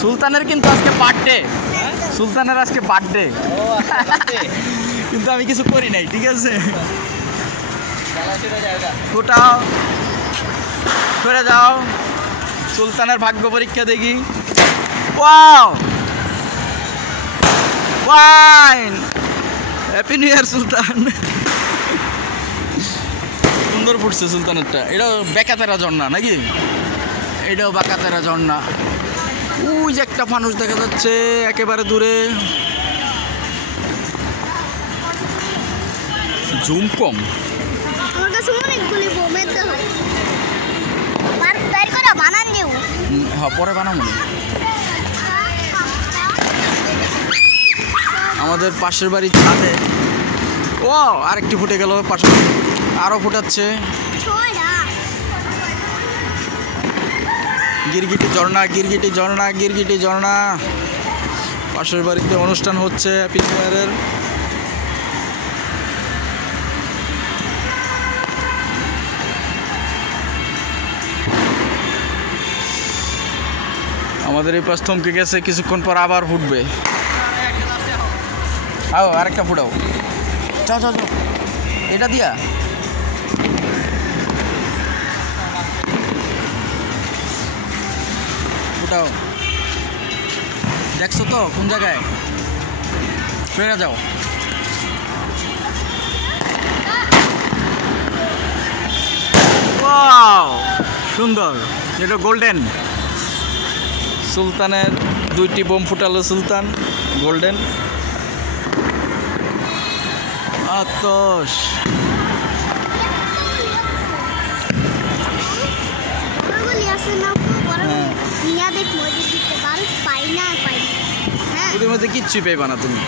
সুলতানের কিন্তু আজকে বার্থডে, সুলতানের আজকে বার্থডে, কিন্তু আমি কিছু করি নাই, ঠিক আছে? ফোটাও, সরে যাও, সুলতানের ভাগ্য পরীক্ষা দেখি। Wow, wine, happy new year Sultan. সুন্দর ফুটছে সুলতানেরটা। এটাও বেকাতেরা ঝর্ণা নাকি? এটাও বাঁকাতেরা ঝর্ণা। ওই যে একটা ফানুস দেখা যাচ্ছে একেবারে দূরে, জুম কম। হ্যাঁ, পরে বানাবো। আমাদের পাশের বাড়ির ছাদে ও আরেকটি ফুটে গেল, পাশে আরো ফুটাচ্ছে। গিরগিটি ঝর্ণা, গিরগিটি ঝর্ণা, গিরগিটি ঝর্ণা। পাশের বাড়িতে অনুষ্ঠান হচ্ছে হ্যাপি নিউ ইয়ারের। আমাদের এই পাশ থমকে গেছে, কিছুক্ষণ পর আবার ফুটবে। আও আরেকটা ফুটাও, চাও চাও চাও, এটা দিয়া ফুটাও। দেখছো তো কোন জায়গায়? ফেরা যাও। ওয়াও, সুন্দর, এটা গোল্ডেন। সুলতানের দুইটি বোম ফুটালো সুলতান, গোল্ডেন। আতশ ওদের মধ্যে কিচ্ছুই পাইবা না তুমি।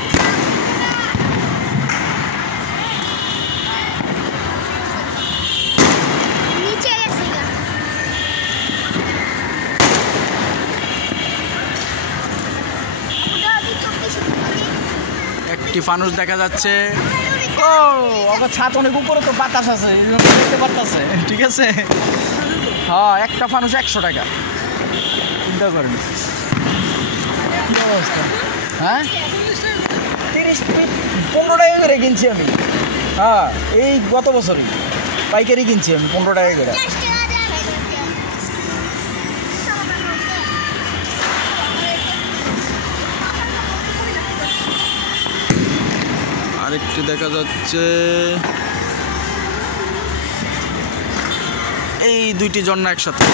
একটি ফানুস দেখা যাচ্ছে। ও আমার ছাদ অনেক উপরে, তো বাতাস আছে, দেখতে পারতেছে, ঠিক আছে? হ্যাঁ, একটা ফানুস 100 টাকা, চিন্তা করেন। হ্যাঁ, 15 টাকা করে কিনছি আমি। হ্যাঁ, এই গত বছরই পাইকারি কিনছি আমি 15 টাকা করে। আরেকটি দেখা যাচ্ছে। এই দুইটি ঝর্ণা একসাথে।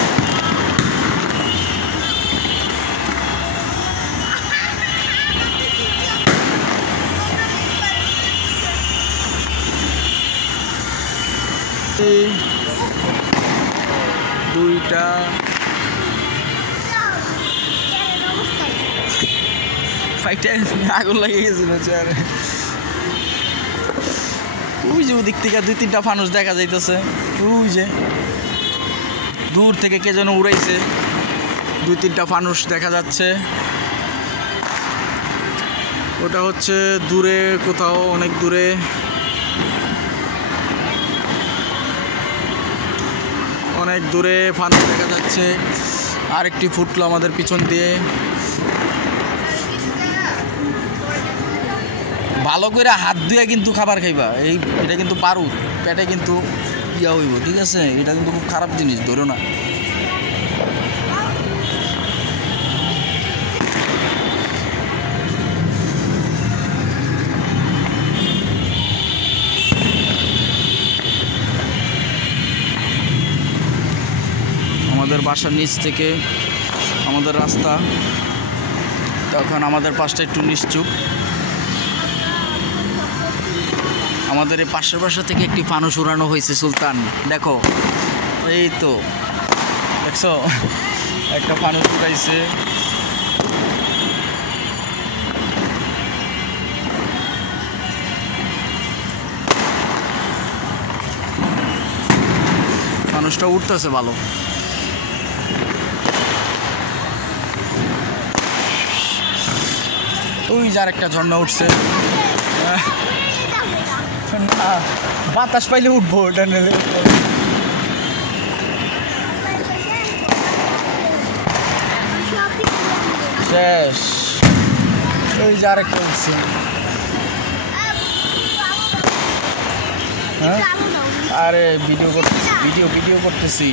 দুইটা ফাইটে আগুন লাগিয়ে গেছিল চেয়ারে। ওই যে ওদিক থেকে 2-3টা ফানুস দেখা যাইতেছে, ওই যে দূর থেকে কে যেন উড়াইছে, 2-3টা ফানুস দেখা যাচ্ছে। ওটা হচ্ছে দূরে কোথাও, অনেক দূরে। অনেক দূরে ফানুস দেখা যাচ্ছে। আরেকটি ফুটলো আমাদের পিছন দিয়ে। ভালো করে হাত ধুয়ে কিন্তু খাবার খাইবা। এটা কিন্তু বারুদ, পেটে কিন্তু ইয়া হইব, ঠিক আছে? এটা কিন্তু খুব খারাপ জিনিস, ধরো না। আমাদের বাসার নিচ থেকে আমাদের রাস্তা, তখন আমাদের পাশটা একটু নিশ্চুপ। আমাদের এই পাশের বাসা থেকে একটি ফানুস উড়ানো হয়েছে সুলতান, দেখো, এই তো দেখছো, একটা ফানুস উড়াইছে। ফানুসটা উঠতেছে ভালো। ওই যার একটা ঝর্ণা উঠছে। না, বাতাস পাইলে উঠবো, ওটা নিলে শেষ। ওই যে আরেকটা উঠছে। হ্যাঁ, আরে ভিডিও করতেছি।